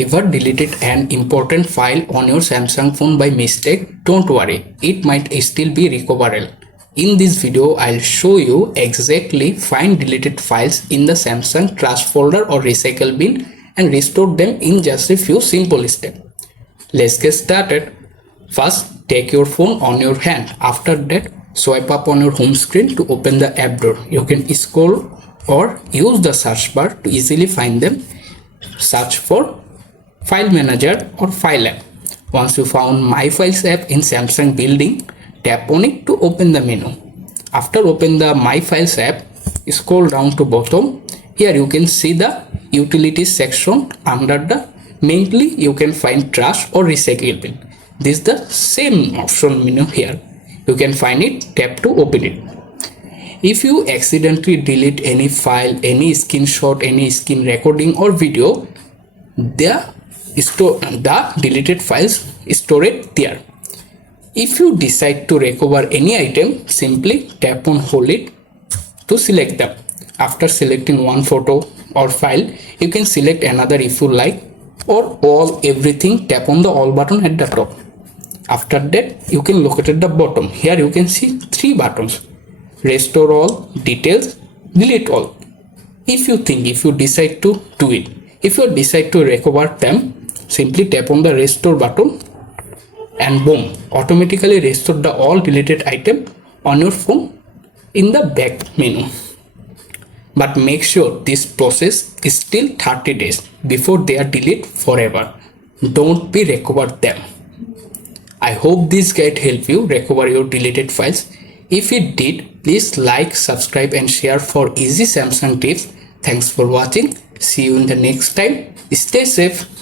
Ever deleted an important file on your Samsung phone by mistake? Don't worry, it might still be recoverable. In this video, I'll show you exactly find deleted files in the Samsung trash folder or recycle bin and restore them in just a few simple steps. Let's get started. First, take your phone on your hand. After that, swipe up on your home screen to open the app door. You can scroll or use the search bar to easily find them. Search for File Manager or File app. Once you found My Files app in Samsung building, tap on it to open the menu. After open the My Files app, scroll down to bottom. Here you can see the Utilities section. Under the Mainly you can find Trash or Recycle bin. This is the same option menu here. You can find it, tap to open it. If you accidentally delete any file, any screenshot, any screen recording or video, the deleted files stored there. If you decide to recover any item, simply tap on Hold it to select them. After selecting one photo or file, you can select another if you like, or everything. Tap on the All button at the top. After that, you can locate at the bottom. Here you can see three buttons: Restore All, Details, Delete All. If you decide to do it, if you decide to recover them, simply tap on the Restore button and boom, automatically restore the all deleted item on your phone in the back menu. But make sure this process is still 30 days before they are deleted forever. Don't be recover them. I hope this guide helped you recover your deleted files. If it did, please like, subscribe and share for easy Samsung tips. Thanks for watching. See you in the next time. Stay safe.